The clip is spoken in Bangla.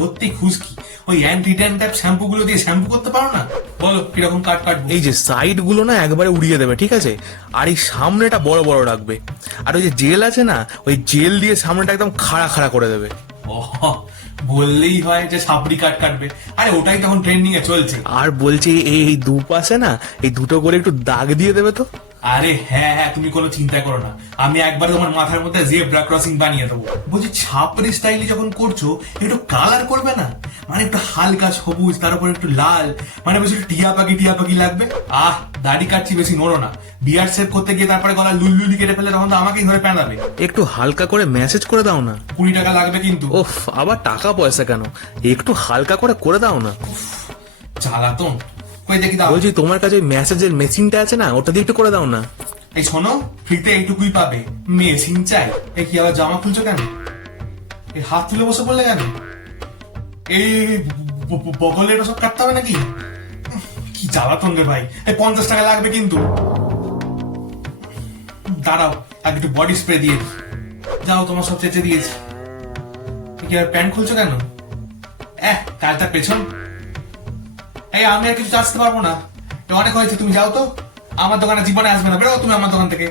ভর্তি খুশকি। ওই অ্যান্টি ট্যান টাইপ শ্যাম্পু গুলো দিয়ে শ্যাম্পু করতে পারো না? বলো কিরকম কাটবো? এই যে সাইড গুলো না একবারে উড়িয়ে দেবে, ঠিক আছে? আর এই সামনেটা বড় বড় রাখবে। আর ওই যে জেল আছে না, ওই জেল দিয়ে সামনেটা একদম খাড়া খাড়া করে দেবে। ও, বললেই হয় যে সাপড়ি কাটবে। আরে ওটাই তখন ট্রেন্ডিং এ চলছে। আর বলছি এই দুপাশে না এই দুটো করে একটু দাগ দিয়ে দেবে তো। আরে হ্যাঁ হ্যাঁ, তুমি কোনো চিন্তা করো না, আমি একবার তোমার মাথার মধ্যে জেব্রা ক্রসিং বানিয়ে দেবো। বলছি ছাপড়ি স্টাইলে যখন করছো একটু কালার করবে না? মানে একটু হালকা সবুজ, তার উপর একটু লাল, মানে বেশি একটু টিয়া পাখি লাগবে। দাড়ি কাটছি, বেশি নড়ো না। বিয়ার সেভ করতে গিয়ে তারপরে গলা লুলুলি কেটে ফেলে তখন তো আমাকেই ধরে প্যাঁদাবে। একটু হালকা করে মেসেজ করে দাও না। 20 টাকা লাগবে কিন্তু। ওফ, আবার টাকা পয়সা কেন, একটু হালকা করে দাও না। জ্বালাতন। কই দেখি দাও। বলছি তোমার কাছে ওই মেসেজের মেশিনটা আছে না, ওটা দিয়ে একটু করে দাও না। এই শোনো, ফ্রিতে এইটুকুই পাবে, মেশিন চাই? এই কি আবার জামা খুলছো কেন? এই হাত তুলে বসে পড়লে কেন? এই বগলে এটা সব কাটতে হবে নাকি? কি জ্বালাতন রে ভাই। এই 50 টাকা লাগবে কিন্তু। দাঁড়াও, আগে একটু বডি স্প্রে দিয়ে দিই। যাও, তোমার সব চেঁচে দিয়েছি। কি আর প্যান্ট খুলছো কেন? কালটা পেছন। এই আমি আর কিছু চাচ্তে পারবো না, অনেক হয়েছে, তুমি যাও তো। আমার দোকানে জীবনে আসবে না, বেরো তুমি আমার দোকান থেকে।